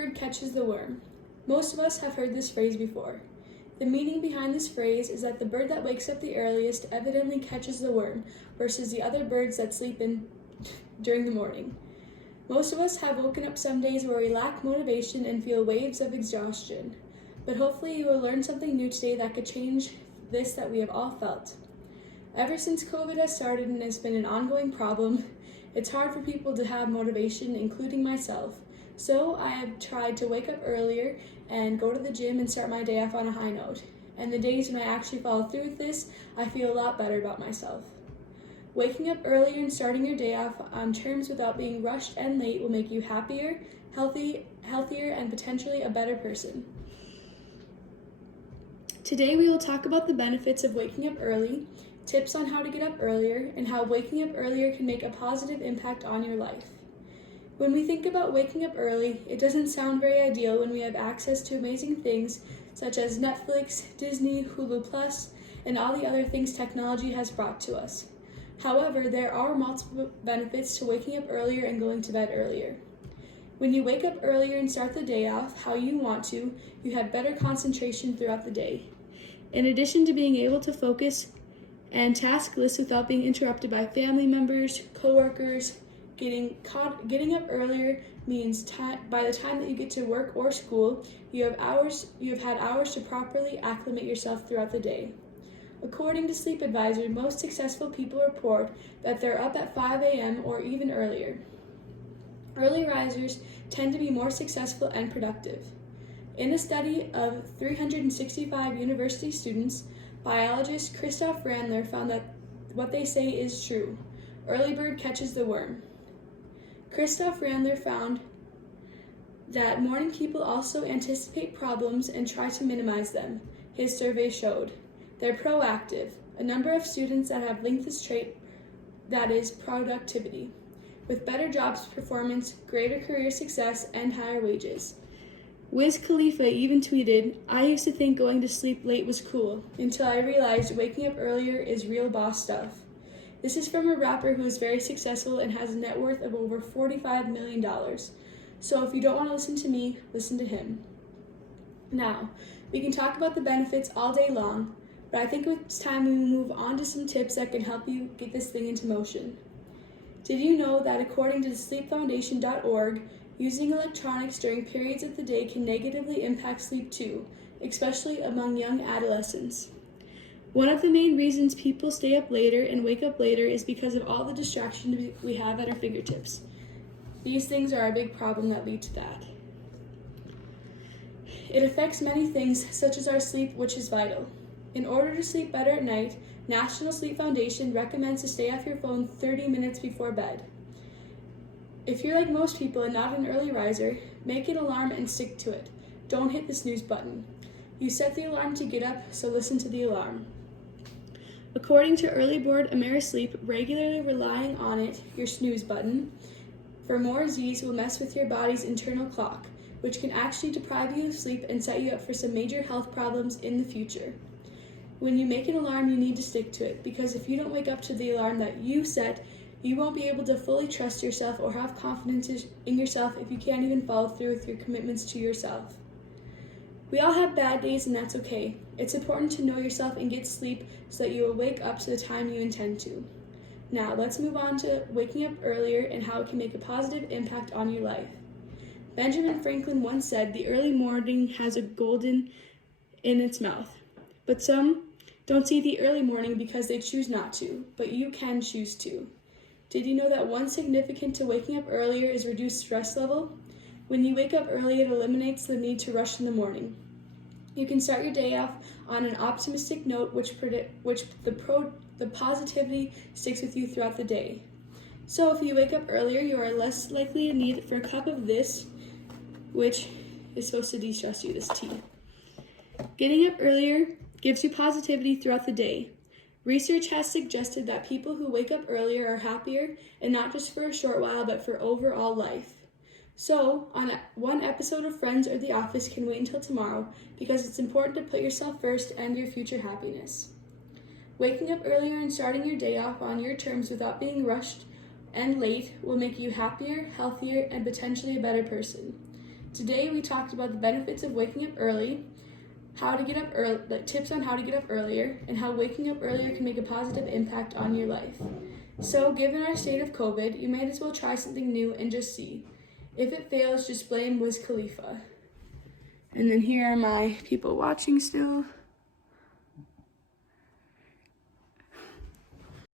bird catches the worm. Most of us have heard this phrase before. The meaning behind this phrase is that the bird that wakes up the earliest evidently catches the worm versus the other birds that sleep in during the morning. Most of us have woken up some days where we lack motivation and feel waves of exhaustion. But hopefully you will learn something new today that could change this that we have all felt. Ever since COVID has started and has been an ongoing problem, it's hard for people to have motivation, including myself. So I have tried to wake up earlier and go to the gym and start my day off on a high note. And the days when I actually follow through with this, I feel a lot better about myself. Waking up earlier and starting your day off on terms without being rushed and late will make you happier, healthier, and potentially a better person. Today we will talk about the benefits of waking up early, tips on how to get up earlier, and how waking up earlier can make a positive impact on your life. When we think about waking up early, it doesn't sound very ideal when we have access to amazing things such as Netflix, Disney, Hulu+, and all the other things technology has brought to us. However, there are multiple benefits to waking up earlier and going to bed earlier. When you wake up earlier and start the day off how you want to, you have better concentration throughout the day. In addition to being able to focus and task list without being interrupted by family members, coworkers, getting up earlier means by the time that you get to work or school, you have had hours to properly acclimate yourself throughout the day. According to Sleep Advisor, most successful people report that they're up at 5 a.m. or even earlier. Early risers tend to be more successful and productive. In a study of 365 university students, biologist Christoph Randler found that what they say is true. Early bird catches the worm. Christoph Randler found that morning people also anticipate problems and try to minimize them, his survey showed. They're proactive, a number of students that have linked this trait, that is productivity, with better jobs performance, greater career success, and higher wages. Wiz Khalifa even tweeted, "I used to think going to sleep late was cool, until I realized waking up earlier is real boss stuff." This is from a rapper who is very successful and has a net worth of over $45 million. So if you don't want to listen to me, listen to him. Now, we can talk about the benefits all day long, but I think it's time we move on to some tips that can help you get this thing into motion. Did you know that according to sleepfoundation.org, using electronics during periods of the day can negatively impact sleep too, especially among young adolescents? One of the main reasons people stay up later and wake up later is because of all the distractions we have at our fingertips. These things are a big problem that lead to that. It affects many things, such as our sleep, which is vital. In order to sleep better at night, National Sleep Foundation recommends to stay off your phone 30 minutes before bed. If you're like most people and not an early riser, make an alarm and stick to it. Don't hit the snooze button. You set the alarm to get up, so listen to the alarm. According to Early Bird Amerisleep, regularly relying on it, your snooze button, for more Z's will mess with your body's internal clock, which can actually deprive you of sleep and set you up for some major health problems in the future. When you make an alarm, you need to stick to it, because if you don't wake up to the alarm that you set, you won't be able to fully trust yourself or have confidence in yourself if you can't even follow through with your commitments to yourself. We all have bad days, and that's okay. It's important to know yourself and get sleep so that you will wake up to the time you intend to. Now, let's move on to waking up earlier and how it can make a positive impact on your life. Benjamin Franklin once said, "The early morning has a golden in its mouth." But some don't see the early morning because they choose not to, but you can choose to. Did you know that one significant to waking up earlier is reduced stress level? When you wake up early, it eliminates the need to rush in the morning. You can start your day off on an optimistic note, which the positivity sticks with you throughout the day. So if you wake up earlier, you are less likely to need for a cup of this, which is supposed to de-stress you, this tea. Getting up earlier gives you positivity throughout the day. Research has suggested that people who wake up earlier are happier, and not just for a short while, but for overall life. So, on one episode of Friends or The Office can wait until tomorrow, because it's important to put yourself first and your future happiness. Waking up earlier and starting your day off on your terms without being rushed and late will make you happier, healthier, and potentially a better person. Today we talked about the benefits of waking up early, how to get up early, tips on how to get up earlier, and how waking up earlier can make a positive impact on your life. So, given our state of COVID, you might as well try something new and just see. If it fails, just blame Wiz Khalifa. And then here are my people watching still.